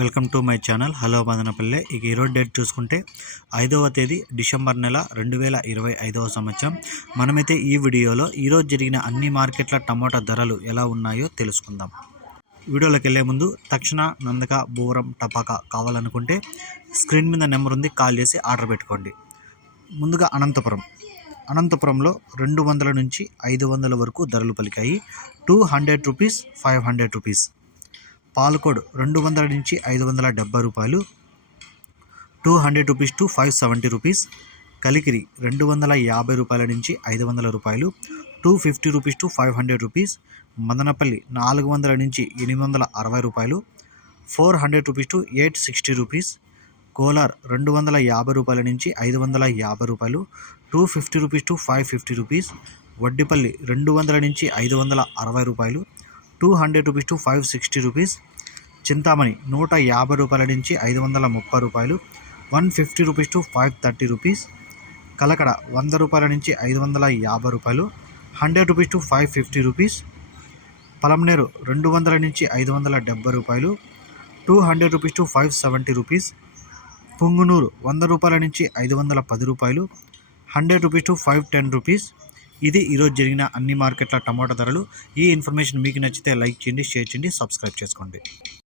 Welcome to my channel. Hello Madanapalle. ఇక ఈరోజు date చూసుకుంటే ఐదవ తేదీ డిసెంబర్ నెల రెండు వేల ఇరవై ఐదవ సంవత్సరం. మనమైతే ఈ వీడియోలో ఈరోజు జరిగిన అన్ని మార్కెట్ల టమోటా ధరలు ఎలా ఉన్నాయో తెలుసుకుందాం. వీడియోలోకి వెళ్ళే ముందు తక్షణ నందక బూరం టపాకా కావాలనుకుంటే స్క్రీన్ మీద నెంబర్ ఉంది కాల్ చేసి ఆర్డర్ పెట్టుకోండి. ముందుగా అనంతపురం. అనంతపురంలో రెండు వందల నుంచి ఐదు వందల వరకు ధరలు పలికాయి. Two hundred rupees five hundred rupees. Palakode రెండు వందల నుంచి ఐదు వందల డెబ్బై రూపాయలు two hundred rupees to five seventy rupees Kalikiri రెండు వందల యాభై రూపాయల నుంచి ఐదు వందల రూపాయలు two fifty rupees to five hundred rupees Madanapalli నాలుగు వందల నుంచి ఎనిమిది వందల అరవై రూపాయలు four hundred rupees to eight sixty rupees Kolar రెండు వందల యాభై రూపాయల నుంచి ఐదు వందల యాభై రూపాయలు two fifty rupees to five fifty rupees Vaddipalli రెండు వందల నుంచి ఐదు వందల అరవై రూపాయలు two hundred rupees to five sixty rupees Chintamani నూట యాభై రూపాయల నుంచి ఐదు వందల ముప్పై రూపాయలు. One fifty rupees to five thirty rupees Kalakada వంద రూపాయల నుంచి ఐదు వందల యాభై రూపాయలు. Hundred rupees to five fifty rupees Palamaner రెండు వందల నుంచి ఐదు వందల డెబ్బై రూపాయలు. Two hundred rupees to five seventy rupees Punganur వంద రూపాయల నుంచి ఐదు వందల పది రూపాయలు. Hundred rupees to five ten rupees ఇది ఈరోజు జరిగిన అన్ని మార్కెట్ల టమాటా ధరలు. ఈ ఇన్ఫర్మేషన్ మీకు నచ్చితే లైక్ చేయండి షేర్ చేయండి సబ్స్క్రైబ్ చేసుకోండి.